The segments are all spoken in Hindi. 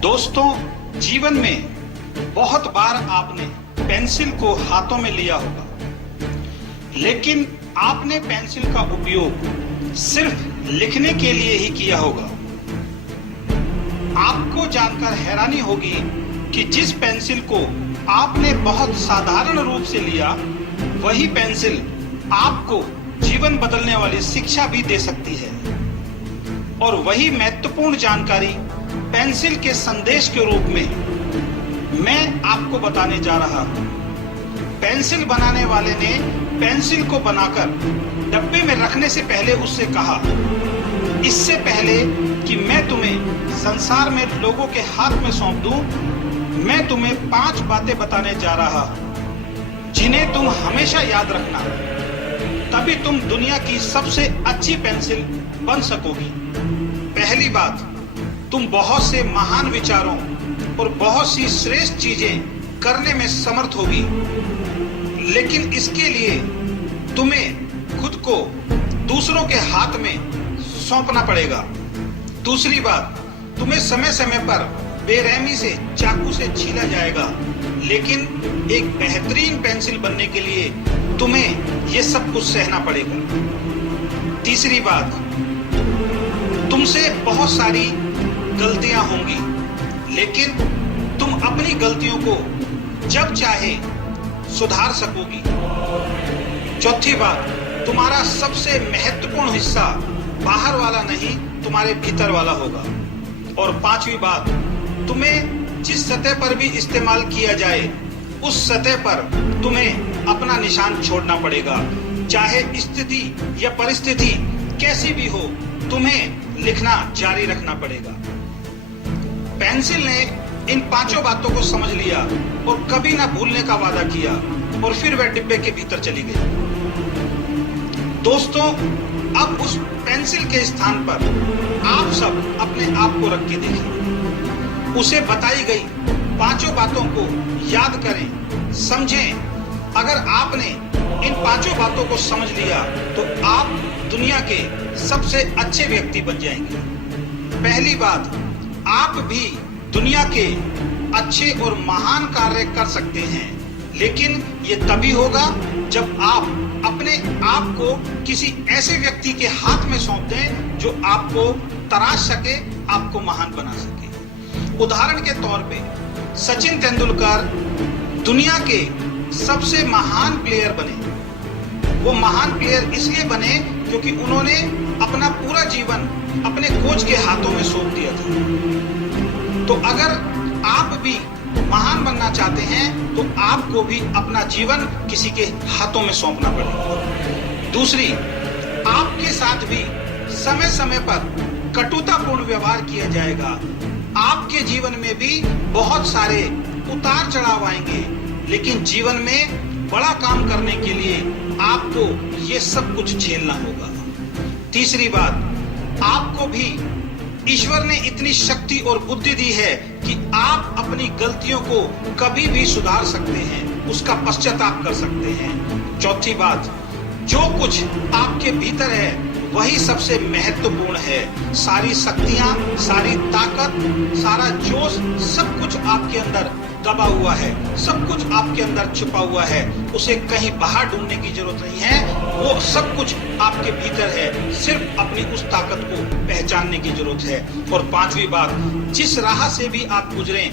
दोस्तों, जीवन में बहुत बार आपने पेंसिल को हाथों में लिया होगा, लेकिन आपने पेंसिल का उपयोग सिर्फ लिखने के लिए ही किया होगा। आपको जानकर हैरानी होगी कि जिस पेंसिल को आपने बहुत साधारण रूप से लिया, वही पेंसिल आपको जीवन बदलने वाली शिक्षा भी दे सकती है। और वही महत्वपूर्ण जानकारी पेंसिल के संदेश के रूप में मैं आपको बताने जा रहा हूं। पेंसिल बनाने वाले ने पेंसिल को बनाकर डब्बे में रखने से पहले उससे कहा, इससे पहले कि मैं तुम्हें संसार में लोगों के हाथ में सौंप दूं, मैं तुम्हें 5 बातें बताने जा रहा हूं, जिन्हें तुम हमेशा याद रखना। तभी तुम दुनिया की सबसे अच्छी पेंसिल बन सकोगी। पहली बात, तुम बहुत से महान विचारों और बहुत सी श्रेष्ठ चीजें करने में समर्थ होगी, लेकिन इसके लिए तुम्हें खुद को दूसरों के हाथ में सौंपना पड़ेगा। दूसरी बात, तुम्हें समय समय पर बेरहमी से चाकू से छीला जाएगा, लेकिन एक बेहतरीन पेंसिल बनने के लिए तुम्हें यह सब कुछ सहना पड़ेगा। तीसरी बात, तुमसे बहुत सारी गलतियां होंगी, लेकिन तुम अपनी गलतियों को जब चाहे सुधार सकोगी। चौथी बात, तुम्हारा सबसे महत्वपूर्ण हिस्सा बाहर वाला नहीं, तुम्हारे भीतर वाला होगा। और पांचवी बात, तुम्हें जिस सतह पर भी इस्तेमाल किया जाए, उस सतह पर तुम्हें अपना निशान छोड़ना पड़ेगा। चाहे स्थिति या परिस्थिति कैसी भी हो, तुम्हें लिखना जारी रखना पड़ेगा। पेंसिल ने इन 5 बातों को समझ लिया और कभी ना भूलने का वादा किया, और फिर वह डिब्बे के भीतर चली गई। दोस्तों, अब उस पेंसिल के स्थान पर आप सब अपने आप को रख के देखिए। उसे बताई गई 5 बातों को याद करें, समझें। अगर आपने इन 5 बातों को समझ लिया तो आप दुनिया के सबसे अच्छे व्यक्ति बन जाएंगे। पहली बात, आप भी दुनिया के अच्छे और महान कार्य कर सकते हैं, लेकिन ये तभी होगा जब आप अपने आप को किसी ऐसे व्यक्ति के हाथ में सौंप दें जो आपको तराश सके, आपको महान बना सके। उदाहरण के तौर पे सचिन तेंदुलकर दुनिया के सबसे महान प्लेयर बने। वो महान प्लेयर इसलिए बने क्योंकि उन्होंने अपना पूरा जीवन अपने कोच के हाथों में सौंप दिया था। तो अगर आप भी महान बनना चाहते हैं तो आपको भी अपना जीवन किसी के हाथों में सौंपना पड़ेगा। दूसरी, आपके साथ भी समय समय पर कटुतापूर्ण व्यवहार किया जाएगा। आपके जीवन में भी बहुत सारे उतार चढ़ाव आएंगे, लेकिन जीवन में बड़ा काम करने के लिए आपको ये सब कुछ झेलना होगा। तीसरी बात, आपको भी ईश्वर ने इतनी शक्ति और बुद्धि दी है कि आप अपनी गलतियों को कभी भी सुधार सकते हैं, उसका पश्चाताप कर सकते हैं। चौथी बात, जो कुछ आपके भीतर है वही सबसे महत्वपूर्ण है। सारी शक्तियां, सारी ताकत, सारा जोश, सब कुछ आपके अंदर दबा हुआ है, सब कुछ आपके अंदर छुपा हुआ है। उसे कहीं बाहर ढूंढने की जरूरत नहीं है, वो सब कुछ आपके भीतर है। सिर्फ अपनी उस ताकत को पहचानने की जरूरत है। और पांचवी बात, जिस राह से भी आप गुजरें,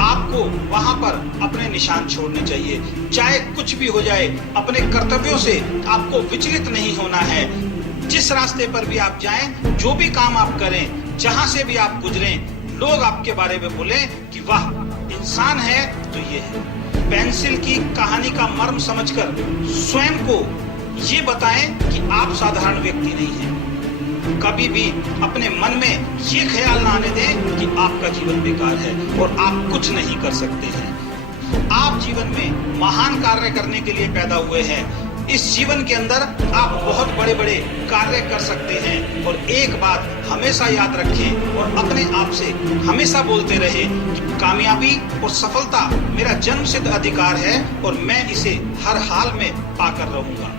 आपको वहां पर अपने निशान छोड़ने चाहिए। चाहे कुछ भी हो जाए, अपने कर्तव्यों से आपको विचलित नहीं होना है। जिस रास्ते पर भी आप जाएं, जो भी काम आप करें, जहां से भी आप गुजरें, लोग आपके बारे में बोलें कि वाह, इंसान है तो ये है। पेंसिल की कहानी का मर्म समझकर स्वयं को ये बताएं कि आप साधारण व्यक्ति नहीं हैं। कभी भी अपने मन में ये ख्याल ना आने दें कि आपका जीवन बेकार है और आप कुछ नहीं कर सकते हैं। आप जीवन में महान कार्य करने के लिए पैदा हुए हैं। इस जीवन के अंदर आप बहुत बड़े बड़े कार्य कर सकते हैं। और एक बात हमेशा याद रखें और अपने आप से हमेशा बोलते रहे कि कामयाबी और सफलता मेरा जन्मसिद्ध अधिकार है और मैं इसे हर हाल में पाकर रहूंगा।